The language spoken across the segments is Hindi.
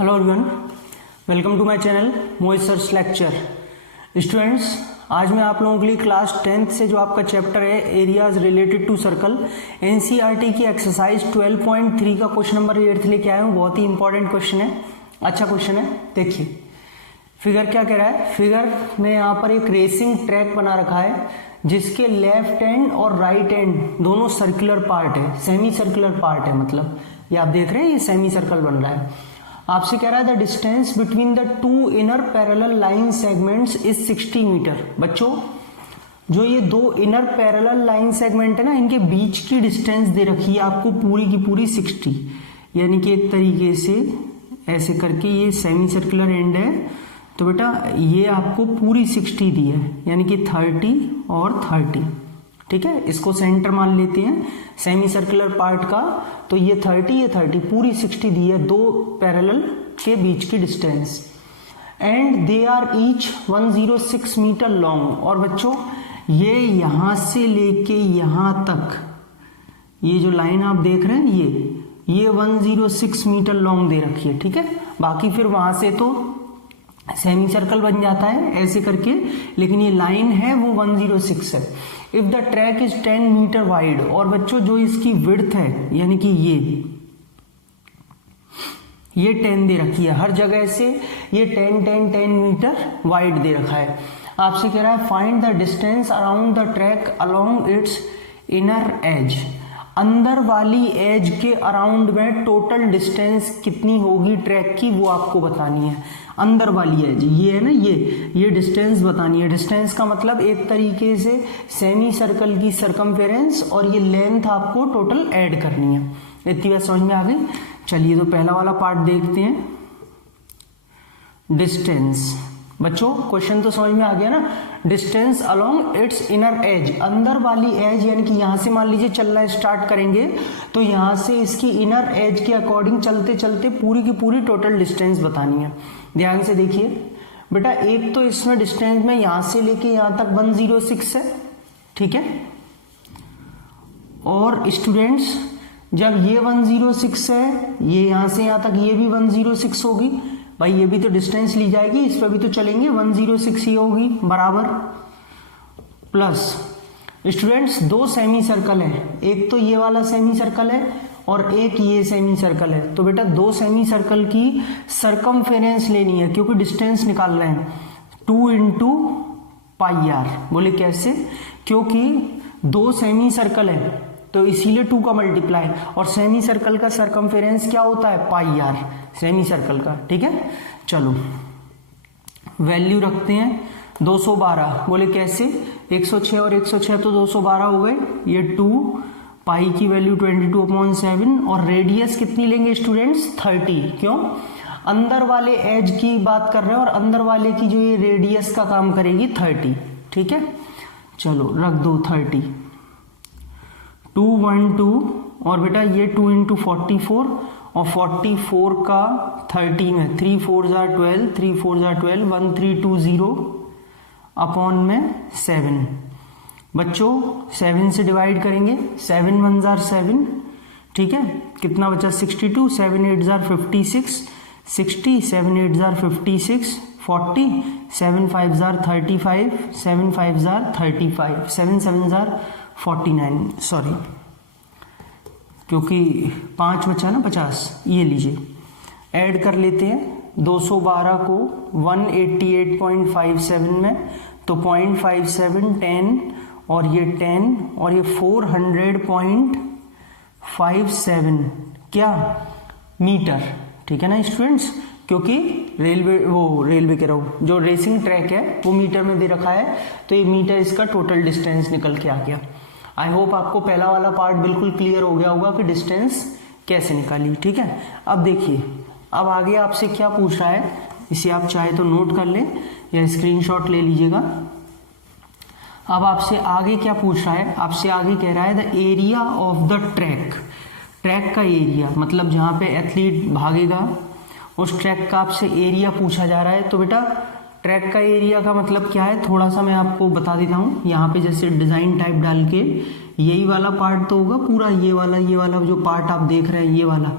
Hello everyone, welcome to my channel Mohit sir's lecture. Students, आज मैं आप लोगों के लिए क्लास 10th से जो आपका चैप्टर है areas related to circle, NCERT की एक्सरसाइज 12.3 का क्वेश्चन नंबर 8 लेके आया हूँ। बहुत ही इंपॉर्टेंट क्वेश्चन है, अच्छा क्वेश्चन है। देखिए फिगर क्या कह रहा है। फिगर में यहाँ पर एक रेसिंग ट्रैक बना रखा है जिसके लेफ्ट एंड और राइट एंड दोनों सर्कुलर पार्ट है, सेमी सर्कुलर पार्ट है। मतलब ये आप देख रहे हैं, ये सेमी सर्कल बन रहा है। आपसे कह रहा है the distance between the two inner parallel line segments is 60 metre. बच्चों, जो ये दो इनर पैरेलल लाइन सेगमेंट है ना, इनके बीच की डिस्टेंस दे रखी है आपको पूरी की पूरी 60, यानी कि एक तरीके से ऐसे करके ये सेमी सर्कुलर एंड है, तो बेटा ये आपको पूरी 60 दी है, यानी कि 30 और 30। ठीक है, इसको सेंटर मान लेते हैं सेमी सर्कुलर पार्ट का, तो ये 30 पूरी 60 दी है दो पैरेलल के बीच की distance. And they are each 106 metre long. और बच्चों ये यहां से लेके यहां तक ये जो लाइन आप देख रहे हैं ये 106 मीटर लॉन्ग दे रखी है। ठीक है, बाकी फिर वहां से तो सेमी सर्कल बन जाता है ऐसे करके, लेकिन ये लाइन है वो 106 है। If the track is 10 metre wide, और बच्चों जो इसकी विड्थ है यानी कि ये 10 दे रखी है, हर जगह से ये 10 मीटर वाइड दे रखा है। आपसे कह रहा है find the distance around the track along it's inner as. अंदर वाली एज के अराउंड में टोटल डिस्टेंस कितनी होगी ट्रैक की, वो आपको बतानी है। अंदर वाली एज ये है ना, ये डिस्टेंस बतानी है। डिस्टेंस का मतलब एक तरीके से सेमी सर्कल की सरकमफेरेंस और ये लेंथ आपको टोटल ऐड करनी है। इतनी बात समझ में आ गई। चलिए तो पहला वाला पार्ट देखते हैं, डिस्टेंस। बच्चों क्वेश्चन तो समझ में आ गया ना। Distance along it's inner as, अंदर वाली एज यानी कि यहां से मान लीजिए चलना स्टार्ट करेंगे तो यहां से इसकी इनर एज के अकॉर्डिंग चलते चलते पूरी की पूरी टोटल डिस्टेंस बतानी है। ध्यान से देखिए बेटा, एक तो इसमें डिस्टेंस में यहां से लेके यहां तक 106 है। ठीक है, और स्टूडेंट्स जब ये 106 है, ये यहां से यहां तक ये भी 106 होगी। भाई ये भी तो डिस्टेंस ली जाएगी, इस पर भी तो चलेंगे, 106 ही होगी बराबर। प्लस स्टूडेंट्स दो सेमी सर्कल है, एक तो ये वाला सेमी सर्कल है और एक ये सेमी सर्कल है। तो बेटा दो सेमी सर्कल की सरकमफेरेंस लेनी है, क्योंकि डिस्टेंस निकाल रहे हैं 2 इंटू पाई आर। बोले कैसे? क्योंकि दो सेमी सर्कल है तो इसीलिए 2 का मल्टीप्लाई, और सेमी सर्कल का सरकमफेरेंस क्या होता है? पाई आर सेमी सर्कल का। ठीक है, चलो वैल्यू रखते हैं 212। बोले कैसे? 106 और 106 तो 212 हो गए। ये 2 पाई की वैल्यू 22/7, और रेडियस कितनी लेंगे स्टूडेंट्स? 30। क्यों? अंदर वाले एज की बात कर रहे हैं और अंदर वाले की जो ये रेडियस का काम करेगी 30। ठीक है, चलो रख दो 30। 212, और बेटा ये 2 इंटू 44, और 44 का 30 में 3 4 12, 3 4 12, 1320 अपॉन में 7। बच्चों 7 से डिवाइड करेंगे, 7 1 7। ठीक है, कितना बचा? 62, 7 8 56, 60, 7 8 56, 40, 7 5 35, 7 5 35, 7 7 49, सॉरी क्योंकि 5 बचा ना 50। ये लीजिए ऐड कर लेते हैं 212 को 188.57 में, तो 0.57 10 और ये 10 और ये 400.57 क्या मीटर। ठीक है ना स्टूडेंट्स, क्योंकि रेलवे कह रहा हूं, जो रेसिंग ट्रैक है वो मीटर में दे रखा है, तो ये मीटर इसका टोटल डिस्टेंस निकल के आ गया। आई होप आपको पहला वाला पार्ट बिल्कुल क्लियर हो गया होगा कि डिस्टेंस कैसे निकाली। ठीक है, अब देखिए अब आगे आपसे क्या पूछ रहा है, इसे आप चाहे तो नोट कर लें या स्क्रीनशॉट ले लीजिएगा। अब आपसे आगे क्या पूछ रहा है? आपसे आगे कह रहा है the area of the track. Track का एरिया मतलब जहां पे एथलीट भागेगा उस ट्रैक का आपसे एरिया पूछा जा रहा है। तो बेटा ट्रैक का एरिया का मतलब क्या है, थोड़ा सा मैं आपको बता देता हूँ। यहाँ पे जैसे डिजाइन टाइप डाल के यही वाला पार्ट तो होगा पूरा, ये वाला जो पार्ट आप देख रहे हैं ये वाला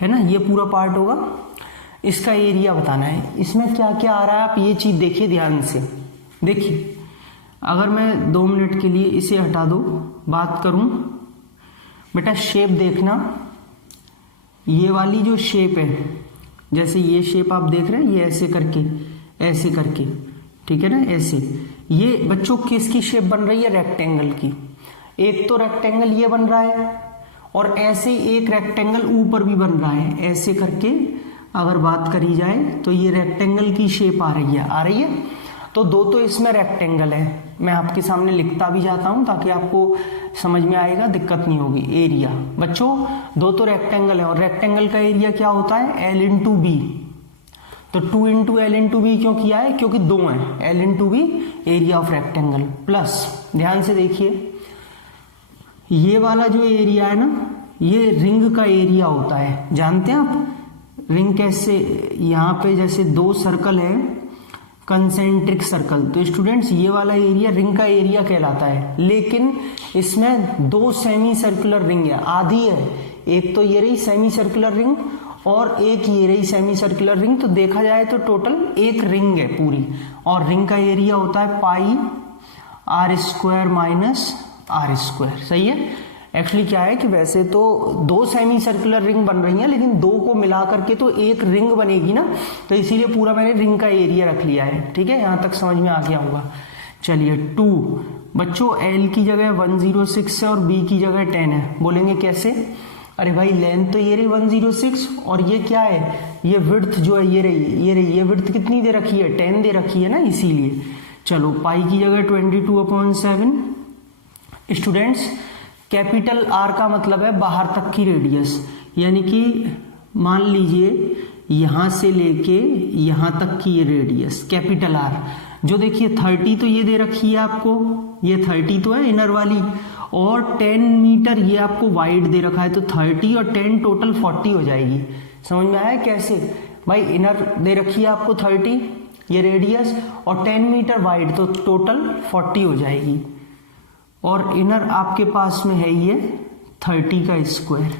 है ना, ये पूरा पार्ट होगा। इसका एरिया बताना है। इसमें क्या क्या आ रहा है आप ये चीज़ देखिए ध्यान से। देखिए अगर मैं 2 मिनट के लिए इसे हटा दो, बात करूं बेटा, शेप देखना, ये वाली जो शेप है, जैसे ये शेप आप देख रहे हैं, ये ऐसे करके, ठीक है ना, ऐसे, ये बच्चों किसकी शेप बन रही है? रेक्टेंगल की। एक तो रेक्टेंगल ये बन रहा है और ऐसे एक रेक्टेंगल ऊपर भी बन रहा है, ऐसे करके अगर बात करी जाए तो ये रेक्टेंगल की शेप आ रही है। तो दो तो इसमें रेक्टेंगल है, मैं आपके सामने लिखता भी जाता हूं ताकि आपको समझ में आएगा, दिक्कत नहीं होगी। एरिया बच्चों दो तो रेक्टेंगल है और रेक्टेंगल का एरिया क्या होता है? L into B. तो 2 इंटू एल इंटू बी क्यों किया है? क्योंकि दो हैं, L into B area of rectangle, plus ध्यान से देखिए ये वाला जो एरिया है ना, ये रिंग का एरिया होता है। जानते हैं आप रिंग कैसे? यहाँ पे जैसे 2 सर्कल है, कंसेंट्रिक सर्कल, तो स्टूडेंट्स ये वाला एरिया रिंग का एरिया कहलाता है। लेकिन इसमें 2 सेमी सर्कुलर रिंग है, आधी है, एक तो ये रही सेमी सर्कुलर रिंग और एक ये रही सेमी सर्कुलर रिंग। तो देखा जाए तो टोटल एक रिंग है पूरी, और रिंग का एरिया होता है पाई r square minus r square. सही है। एक्चुअली क्या है कि वैसे तो 2 सेमी सर्कुलर रिंग बन रही हैं, लेकिन 2 को मिला करके तो एक रिंग बनेगी ना, तो इसीलिए पूरा मैंने रिंग का एरिया रख लिया है। ठीक है, यहां तक समझ में आ गया होगा। चलिए 2 बच्चों, L की जगह 106 है और B की जगह 10 है। बोलेंगे कैसे? अरे भाई लेंथ तो ये रही 106 और ये क्या है? ये विड्थ जो है ये रही, ये विड्थ कितनी दे रखी है? 10 दे रखी है ना, इसीलिए। चलो पाई की जगह 22/7। स्टूडेंट्स कैपिटल R का मतलब है बाहर तक की रेडियस, यानी कि मान लीजिए यहां से लेके यहां तक की ये रेडियस कैपिटल R। जो देखिए 30 तो ये दे रखी है आपको, ये 30 तो है इनर वाली, और 10 मीटर ये आपको वाइड दे रखा है, तो 30 और 10 टोटल 40 हो जाएगी। समझ में आया कैसे? भाई इनर दे रखी है आपको 30 ये रेडियस और 10 मीटर वाइड, तो टोटल 40 हो जाएगी। और इनर आपके पास में है ये 30 का स्क्वायर,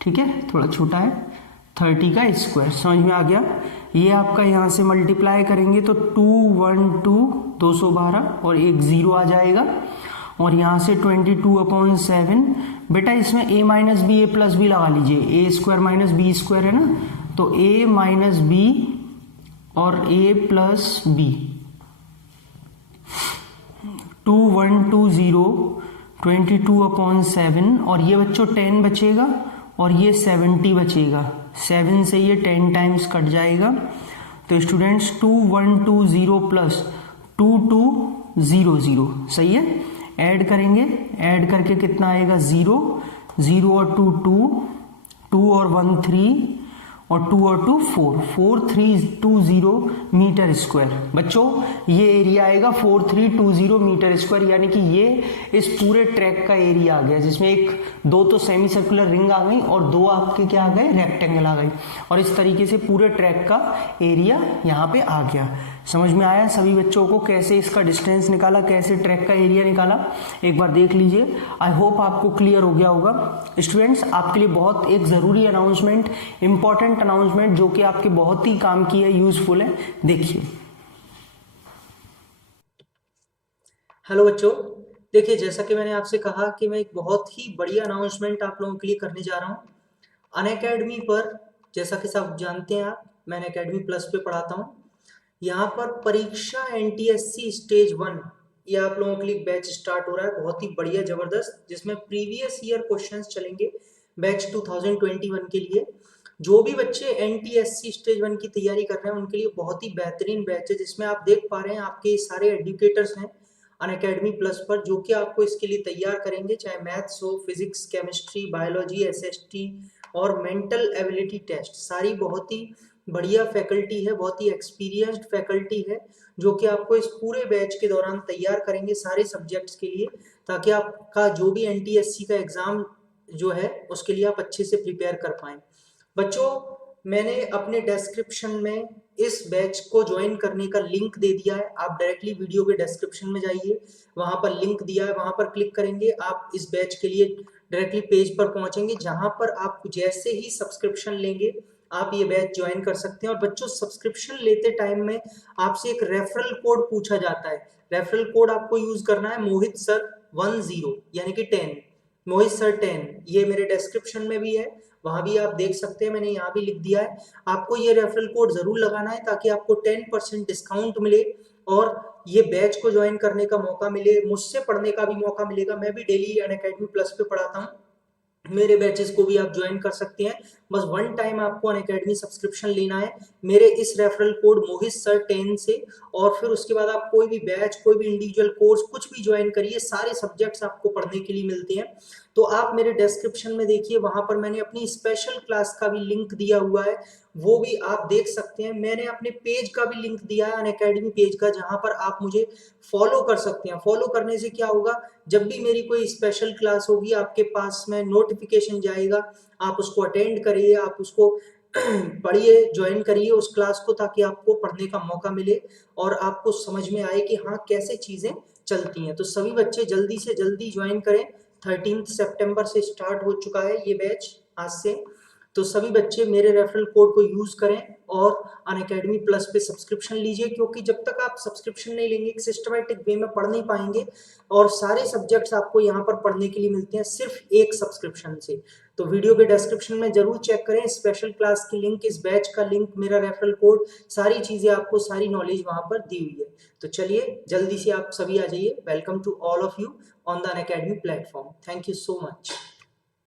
ठीक है, थोड़ा छोटा है, 30 का स्क्वायर। समझ में आ गया? ये आपका यहां से मल्टीप्लाई करेंगे तो 212 और एक 0 आ जाएगा, और यहां से 22/7। बेटा इसमें a minus B a plus B लगा लीजिए, a square minus B square है ना, तो a माइनस बी और a प्लस बी। 2120 22/7, और ये बच्चों 10 बचेगा और ये 70 बचेगा। 7 से ये 10 टाइम्स कट जाएगा, तो स्टूडेंट्स 2120 प्लस 2200। सही है। ऐड करेंगे, ऐड करके कितना आएगा? 0 0 और 2 2 और 1 3 और 2 और 2 4 4320 मीटर स्क्वायर। बच्चों ये एरिया आएगा 4320 मीटर स्क्वायर, यानी कि ये इस पूरे ट्रैक का एरिया आ गया, जिसमें एक 2 तो सेमी सर्कुलर रिंग आ गई और 2 आपके क्या आ गए? रेक्टेंगल आ गई, और इस तरीके से पूरे ट्रैक का एरिया यहाँ पे आ गया। समझ में आया सभी बच्चों को कैसे इसका डिस्टेंस निकाला, कैसे ट्रैक का एरिया निकाला? एक बार देख लीजिए। आई होप आपको क्लियर हो गया होगा। स्टूडेंट्स आपके लिए बहुत एक जरूरी अनाउंसमेंट, इंपॉर्टेंट अनाउंसमेंट, जो कि आपके बहुत ही काम की है, यूजफुल है। देखिए। हेलो बच्चों, देखिए जैसा कि मैंने आपसे कहा कि मैं एक बहुत ही बढ़िया अनाउंसमेंट आप लोगों के लिए करने जा रहा हूँ। अनअकैडमी पर, जैसा कि सब जानते हैं आप, मैं अनअकैडमी प्लस पे पढ़ाता हूँ। यहाँ पर परीक्षा NTSC स्टेज 1 ये आप लोगों के लिए बैच स्टार्ट हो रहा है, बहुत ही बढ़िया जबरदस्त, जिसमें प्रीवियस ईयर क्वेश्चंस चलेंगे बैच 2021 के लिए। जो भी बच्चे NTSC स्टेज 1 की तैयारी कर रहे हैं उनके लिए बहुत ही बेहतरीन बैच है, जिसमें आप देख पा रहे हैं आपके सारे एडुकेटर्स हैं अनअकैडमी प्लस पर, जो कि आपको इसके लिए तैयार करेंगे, चाहे मैथ्स हो, फिजिक्स, केमिस्ट्री, बायोलॉजी, SST और मेंटल एबिलिटी टेस्ट। सारी बहुत ही बढ़िया फैकल्टी है, बहुत ही एक्सपीरियंस्ड फैकल्टी है, जो कि आपको इस पूरे बैच के दौरान तैयार करेंगे सारे सब्जेक्ट्स के लिए, ताकि आपका जो भी NTSC का एग्जाम जो है उसके लिए आप अच्छे से प्रिपेयर कर पाएं। बच्चों मैंने अपने डिस्क्रिप्शन में इस बैच को ज्वाइन करने का लिंक दे दिया है, आप डायरेक्टली वीडियो के डिस्क्रिप्शन में जाइए, वहां पर लिंक दिया है, वहां पर क्लिक करेंगे, आप इस बैच के लिए डायरेक्टली पेज पर पहुंचेंगे, जहां पर आप जैसे ही सब्सक्रिप्शन लेंगे आप ये बैच ज्वाइन कर सकते हैं। और बच्चों सब्सक्रिप्शन लेते टाइम में आपसे एक रेफरल कोड पूछा जाता है। रेफरल कोड आपको यूज करना है मोहित सर 10 यानी कि 10, मोहित सर 10। ये मेरे डिस्क्रिप्शन में भी है, वहां भी आप देख सकते हैं, मैंने यहाँ भी लिख दिया है। आपको ये रेफरल कोड जरूर लगाना है ताकि आपको 10% डिस्काउंट मिले और ये बैच को ज्वाइन करने का मौका मिले, मुझसे पढ़ने का भी मौका मिलेगा। मैं भी डेली अनअकैडमी प्लस पे पढ़ाता हूँ, मेरे बैचेस को भी आप ज्वाइन कर सकते हैं। बस वन टाइम आपको अनअकैडमी सब्सक्रिप्शन लेना है मेरे इस रेफरल कोड मोहित सर 10 से, और फिर उसके बाद आप कोई भी बैच, कोई भी इंडिविजुअल कोर्स कुछ भी ज्वाइन करिए, सारे सब्जेक्ट्स आपको पढ़ने के लिए मिलते हैं। तो आप मेरे डिस्क्रिप्शन में देखिए, वहां पर मैंने अपनी स्पेशल क्लास का भी लिंक दिया हुआ है, वो भी आप देख सकते हैं। मैंने अपने पेज का भी लिंक दिया है, अनअकैडमी पेज का, जहां पर आप मुझे फॉलो कर सकते हैं। फॉलो करने से क्या होगा, जब भी मेरी कोई स्पेशल क्लास होगी आपके पास में नोटिफिकेशन जाएगा, आप उसको अटेंड करिए, आप उसको पढ़िए, ज्वाइन करिए उस क्लास को, ताकि आपको पढ़ने का मौका मिले और आपको समझ में आए कि हाँ कैसे चीजें चलती हैं। तो सभी बच्चे जल्दी से जल्दी ज्वाइन करें। 13 सितंबर से स्टार्ट हो चुका है ये बैच, आज से। तो सभी बच्चे मेरे रेफरल कोड को यूज करें और अनअकैडमी प्लस पे सब्सक्रिप्शन लीजिए, क्योंकि जब तक आप सब्सक्रिप्शन नहीं लेंगे एक सिस्टमैटिक वे में पढ़ नहीं पाएंगे। और सारे सब्जेक्ट्स आपको यहाँ पर पढ़ने के लिए मिलते हैं सिर्फ एक सब्सक्रिप्शन से। तो वीडियो के डिस्क्रिप्शन में जरूर चेक करें, स्पेशल क्लास की लिंक, इस बैच का लिंक, मेरा रेफरल कोड, सारी चीजें आपको, सारी नॉलेज वहां पर दी हुई है। तो चलिए जल्दी से आप सभी आ जाइए। Welcome to all of you on the Unacademy platform. Thank you so much.